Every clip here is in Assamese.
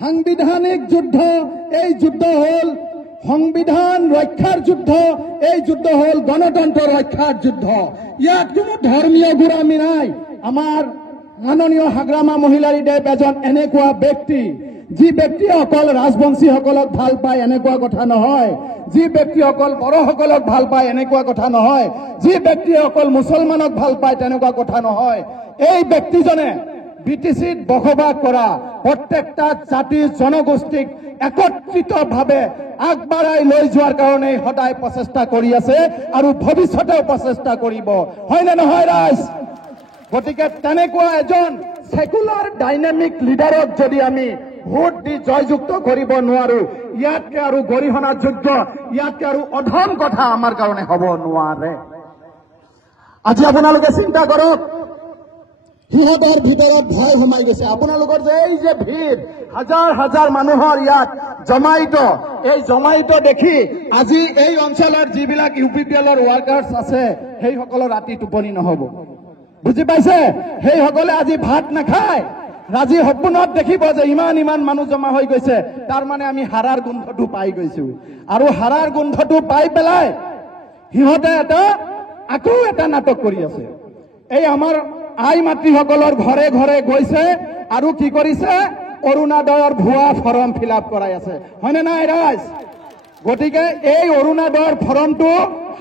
সাংবিধানিক যুদ্ধ, এই যুদ্ধ হল সংবিধান ৰক্ষাৰ যুদ্ধ, এই যুদ্ধ হল গণতন্ত্ৰ ৰক্ষাৰ যুদ্ধ। ইয়াত কোনো ধৰ্মীয় গোড়ামি নাই। আমাৰ মাননীয় হাগ্ৰামা মহিলাৰীদেৱ এজন এনেকুৱা ব্যক্তি, যি ব্যক্তি অকল ৰাজবংশীসকলক ভাল পায় এনেকুৱা কথা নহয়, যি ব্যক্তি অকল বড়োসকলক ভাল পায় এনেকুৱা কথা নহয়, যি ব্যক্তি অকল মুছলমানক ভাল পায় তেনেকুৱা কথা নহয়। এই ব্যক্তিজনে বিটিচিত বসবাস কৰা প্ৰত্যেকটা জাতি জনগোষ্ঠীক একত্ৰিতভাৱে আগবঢ়াই লৈ যোৱাৰ কাৰণে সদায় প্ৰচেষ্টা কৰি আছে আৰু ভৱিষ্যতেও প্ৰচেষ্টা কৰিব, হয়নে নহয় ৰাইজ? গতিকে তেনেকুৱা এজন সেকুলাৰ ডাইনামিক লিডাৰক যদি আমি ভোট দি জয়যুক্ত কৰিব নোৱাৰো, ইয়াতকে আৰু গৰিহণাযোগ্য, ইয়াতকে আৰু অধম কথা আমাৰ কাৰণে হ'ব নোৱাৰে। আজি আপোনালোকে চিন্তা কৰক, সিহঁতৰ ভিতৰত ভয় সোমাই গৈছে। আপোনালোকৰ যে এই যে ভিৰ, হাজাৰ হাজাৰ মানুহৰ ইয়াত জমায়িত, এই জমায়িত দেখি আজি এই অঞ্চলৰ যিবিলাক UPPL-ৰ ৱাৰ্কাৰ্ছ আছে সেইসকলৰ ৰাতি টোপনি নহ'ব, বুজি পাইছে? সেইসকলে আজি ভাত নাখায়, ৰাজি সপোনত দেখিব যে ইমান ইমান মানুহ জমা হৈ গৈছে, তাৰ মানে আমি হাৰাৰ গোন্ধটো পাই গৈছো। আৰু হাৰাৰ গোন্ধটো পাই পেলাই সিহঁতে আকৌ এটা নাটক কৰি আছে। এই আমাৰ আই মাতৃসকলৰ ঘৰে ঘৰে গৈছে আৰু কি কৰিছে? অৰুণোদয়ৰ ভুৱা ফৰ্ম ফিল আপ কৰাই আছে, হয়নে নাই ৰাইজ? গতিকে এই অৰুণোদয়ৰ ফৰ্মটো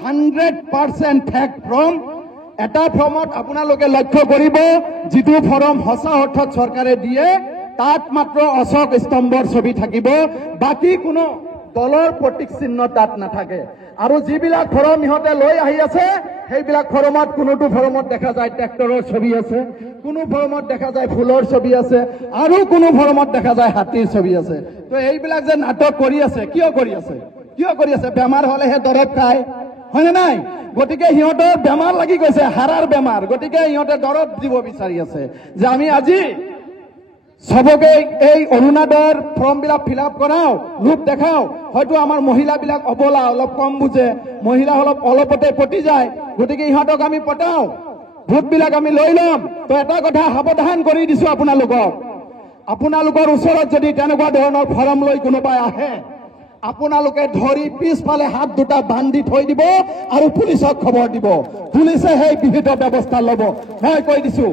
100% ফেক ফৰ্ম। এটা ফৰ্মত আপোনালোকে লক্ষ্য কৰিব, যিটো ফৰ্ম সঁচা অৰ্থত চৰকাৰে দিয়ে তাত মাত্ৰ অশোক স্তম্ভৰ ছবি থাকিব, বাকী কোনো দলৰ প্ৰতীক চিহ্ন তাত নাথাকে। আৰু যিবিলাক ফৰ্ম ইহঁতে লৈ আহি আছে সেইবিলাক ফৰ্মত কোনোটো ফৰ্মত দেখা যায় ট্ৰেক্টৰৰ ছবি আছে, কোনো ফৰ্মত দেখা যায় ফুলৰ ছবি আছে, আৰু কোনো ফৰ্মত দেখা যায় হাতীৰ ছবি আছে। তো এইবিলাক যে নাটক কৰি আছে, কিয় কৰি আছে? কিয় কৰি আছে? বেমাৰ হলেহে দৰৱ খায়, হয়নে নাই? গতিকে সিহঁতৰ বেমাৰ লাগি গৈছে, হাৰাৰ বেমাৰ। গতিকে সিহঁতে দৰৱ দিব বিচাৰি আছে যে আমি আজি সবকে এই অৰুণোদয়ৰ ফৰ্মবিলাক ফিল আপ কৰাও, ৰূপ দেখাও। হয়তো আমাৰ মহিলাবিলাক অবলা, অলপ কম বুজে, মহিলা অলপতে পতি যায়, গতিকে ইহঁতক আমি পতাও, ভোটবিলাক আমি লৈ ল'ম। তো এটা কথা সাৱধান কৰি দিছো আপোনালোকক, আপোনালোকৰ ওচৰত যদি তেনেকুৱা ধৰণৰ ফৰ্ম লৈ কোনোবাই আহে, আপোনালোকে ধৰি পিছফালে হাত দুটা বান্ধি থৈ দিব আৰু পুলিচক খবৰ দিব, পুলিচে সেই বিহিত ব্যৱস্থা ল'ব, মই কৈ দিছো।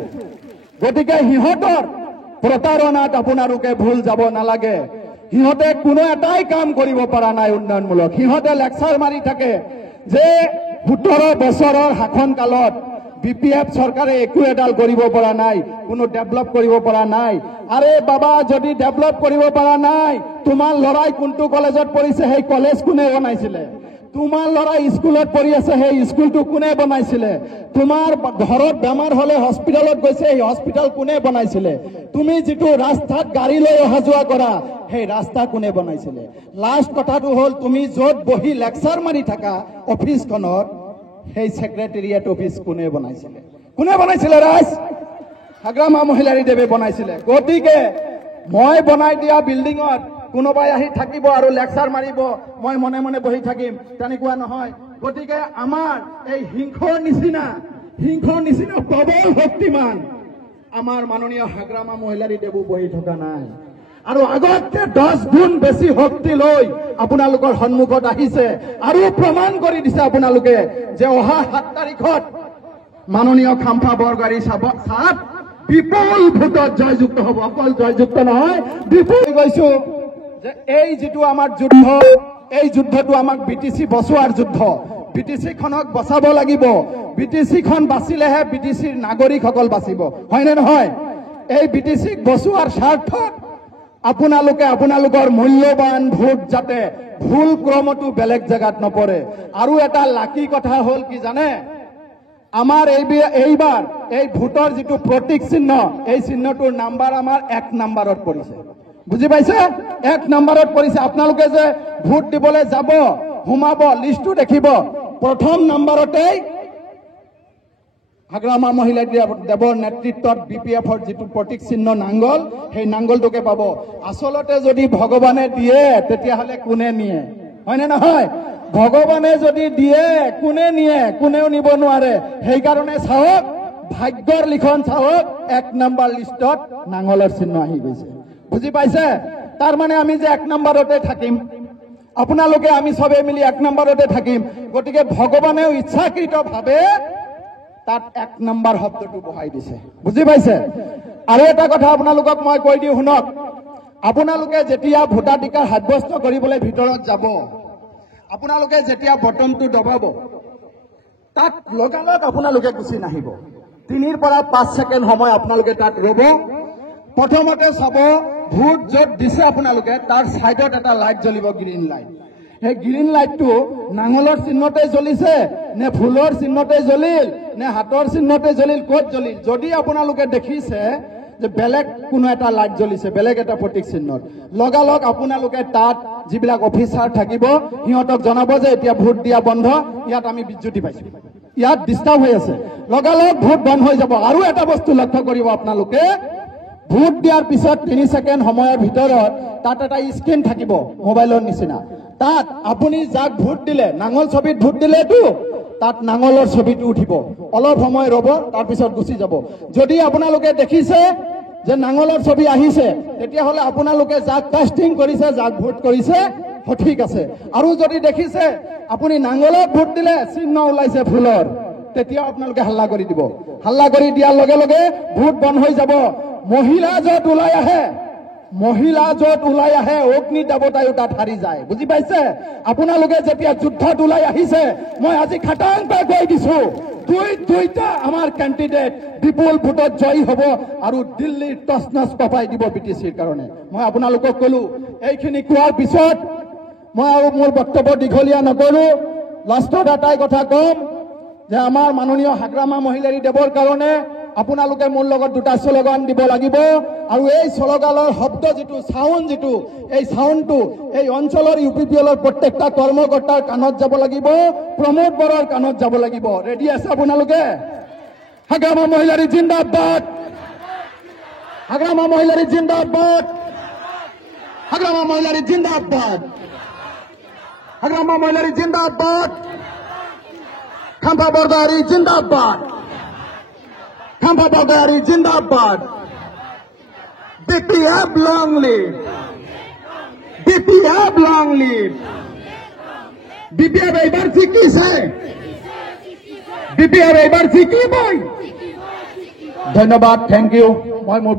গতিকে সিহঁতৰ প্ৰতাৰণাত আপোনালোকে ভুল যাব নালাগে। সিহঁতে কোনো এটাই কাম কৰিব পৰা নাই উন্নয়নমূলক। সিহঁতে লেকচাৰ মাৰি থাকে যে 17 বছৰৰ শাসন কালত BPF চৰকাৰে একো এডাল কৰিব পৰা নাই, কোনো ডেভেলপ কৰিব পৰা নাই। আৰে বাবা, যদি ডেভেলপ কৰিব পৰা নাই, তোমাৰ ল'ৰাই কোনটো কলেজত পঢ়িছে সেই কলেজ কোনে বনাইছিলে? তোমাৰ ল'ৰা স্কুলত পঢ়ি আছে সেই স্কুলটো কোনে বনাইছিলে? তোমাৰ ঘৰত বেমাৰ হলে হস্পিটেলত গৈছে সেই হস্পিটেল কোনে বনাইছিলে? তুমি যিটো ৰাস্তাত গাড়ী লৈ অহা যোৱা কৰা সেই ৰাস্তা কোনে বনাইছিলে? লাষ্ট কথাটো হ'ল, তুমি য'ত বহি লেকচাৰ মাৰি থাকা অফিচখনত সেই সেক্ৰেটাৰিয়েট অফিচ কোনে বনাইছিলে? কোনে বনাইছিলে ৰাইজ? হাগ্ৰামা মহিলাৰীদেৱে বনাইছিলে। গতিকে মই বনাই দিয়া বিল্ডিঙত কোনোবাই আহি থাকিব আৰু লেকচাৰ মাৰিব, মই মনে মনে বহি থাকিম, তেনেকুৱা নহয়। গতিকে আমাৰ এই সিংহৰ নিচিনা প্ৰবল শক্তিমান আমাৰ মাননীয় হাগ্ৰামা মহিলাৰীদেৱো বহি থকা নাই, আৰু আগতকে 10 গুণ বেছি শক্তি লৈ আপোনালোকৰ সন্মুখত আহিছে আৰু প্ৰমাণ কৰি দিছে আপোনালোকে যে অহা 7 তাৰিখত মাননীয় খাম্ফা বৰগাড়ী চাহাব বিপুল ভোটত জয়যুক্ত হ'ব। অকল জয়যুক্ত নহয়, বিপুল। গৈছো যে এই যিটো আমাৰ যুদ্ধ, এই যুদ্ধটো আমাক BTC বচোৱাৰ যুদ্ধ। BTC খনক বচাব লাগিব। BTC খন বাচিলেহে BTCৰ নাগৰিকসকল বাচিব, হয়নে নহয়? এই BTC বচোৱাৰ স্বাৰ্থত আপোনালোকে আপোনালোকৰ মূল্যৱান ভোট যাতে ভুল ক্ৰমতো বেলেগ জেগাত নপৰে। আৰু এটা লাকি কথা হ'ল কি জানে? আমাৰ এইবাৰ এই ভোটৰ যিটো প্ৰতীক চিহ্ন, এই চিহ্নটোৰ নাম্বাৰ আমাৰ 1 নম্বৰত পৰিছে, বুজি পাইছে? 1 নম্বৰত পৰিছে। আপোনালোকে যে ভোট দিবলৈ যাব, সোমাব, লিষ্টটো দেখিব, প্ৰথম নম্বৰতেই হাগ্ৰামা মহিলাদেৱৰ নেতৃত্বত BPFৰ যিটো প্ৰতীক চিহ্ন নাংগল, সেই নাংগলটোকে পাব। আচলতে যদি ভগৱানে দিয়ে তেতিয়াহ'লে কোনে নিয়ে, হয়নে নহয়? ভগৱানে যদি দিয়ে কোনে নিয়ে? কোনেও নিব নোৱাৰে। সেইকাৰণে চাওক, ভাগ্যৰ লিখন চাওক, 1 নম্বৰ লিষ্টত নাঙলৰ চিহ্ন আহি গৈছে, বুজি পাইছে? তাৰ মানে আমি যে 1 নম্বৰতে থাকিম, আপোনালোকে আমি সবে মিলি 1 নম্বৰতে থাকিম। গতিকে ভগৱানেও ইচ্ছাকৃতভাৱে তাত 1 নম্বৰ শব্দটো বহাই দিছে, বুজি পাইছে? আৰু এটা কথা আপোনালোকক মই কৈ দিওঁ শুনক, আপোনালোকে যেতিয়া ভোটাধিকাৰ সাব্যস্ত কৰিবলৈ ভিতৰত যাব, আপোনালোকে যেতিয়া বটনটো দবাব, তাত লগালগ আপোনালোকে গুচি নাহিব। 3 পৰা 5 ছেকেণ্ড সময় আপোনালোকে তাত ৰ'ব। প্ৰথমতে চাব ভোট য'ত দিছে আপোনালোকে তাৰ ছাইডত এটা লাইট জ্বলিব, গ্ৰীণ লাইট। সেই গ্ৰীণ লাইটটো নাঙলৰ চিহ্নতে জ্বলিছে নে ফুলৰ চিহ্নতে জ্বলিল নে হাতৰ চিহ্নতে জ্বলিল, ক'ত জ্বলিল? যদি আপোনালোকে দেখিছে যে বেলেগ কোনো এটা লাইট জ্বলিছে বেলেগ এটা প্ৰতীক চিহ্নত, লগালগ আপোনালোকে তাত যিবিলাক অফিচাৰ থাকিব সিহঁতক জনাব যে এতিয়া ভোট দিয়া বন্ধ, ইয়াত আমি বিজ্যুতি পাইছো, ইয়াত ডিষ্টাৰ্ব হৈ আছে, লগালগ ভোট বন্ধ হৈ যাব। আৰু এটা বস্তু লক্ষ্য কৰিব আপোনালোকে, ভোট দিয়াৰ পিছত 3 ছেকেণ্ড সময়ৰ ভিতৰত তাত এটা স্ক্ৰীন থাকিব মোবাইলৰ নিচিনা। তাত আপুনি যাক ভোট দিলে, নাঙল ছবিত ভোট দিলেতো তাত নাঙলৰ ছবিটো উঠিব, অলপ সময় ৰ'ব, তাৰপিছত গুচি যাব। যদি আপোনালোকে দেখিছে যে নাঙলৰ ছবি আহিছে, তেতিয়াহ'লে আপোনালোকে যাক কাষ্টিং কৰিছে, যাক ভোট কৰিছে সঠিক আছে। আৰু যদি দেখিছে আপুনি নাঙলত ভোট দিলে চিহ্ন ওলাইছে ফুলৰ, তেতিয়া আপোনালোকে হাল্লা কৰি দিব। হাল্লা কৰি দিয়াৰ লগে লগে ভোট বন্ধ হৈ যাব। মহিলা য'ত ওলাই আহে অগ্নি দেৱতায়ো তাত হাৰি যায়, বুজি পাইছে? আপোনালোকে যেতিয়া যুদ্ধত ওলাই আহিছে, মই আজি খাটাংকৈ কৈ দিছো, দুইটা আমাৰ কেণ্ডিডেট বিপুল ভোটত জয়ী হ'ব আৰু দিল্লীৰ তছনছ কপাই দিব BTCৰ কাৰণে। মই আপোনালোকক কলো, এইখিনি কোৱাৰ পিছত মই আৰু মোৰ বক্তব্য দীঘলীয়া নকৰো। লাষ্টত এটাই কথা কম যে আমাৰ মাননীয় হাগ্ৰামা মহিলাৰী দেৱৰ কাৰণে আপোনালোকে মোৰ লগত 2টা শ্লোগান দিব লাগিব। আৰু এই শ্লোগানৰ শব্দ যিটো সাউণ্ড, এই সাউণ্ডটো এই অঞ্চলৰ UPPLৰ প্ৰত্যেকটা কৰ্মকৰ্তাৰ কাণত যাব লাগিব, প্ৰমোদ বৰৰ কাণত যাব লাগিব। ৰেডি আছে আপোনালোকে? হাগ্ৰামা মহিলাৰী জিন্দাবাদ, হাগ্ৰামা মহিলাৰী জিন্দাবাদ, হাগ্ৰামা মহিলাৰী জিন্দাবাদ, হাগ্ৰামা মহিলাৰী জিন্দাবাদ, খাম্পা বৰদাৰী জিন্দাবাদ, খাম্পা বৰদাৰী জিন্দাবাদ। BPF long live, BPF long live, BPF এইবাৰ জিকিছে, BPF এইবাৰ জিকিবই। ধন্যবাদ, থেংক ইউ। মই মোৰ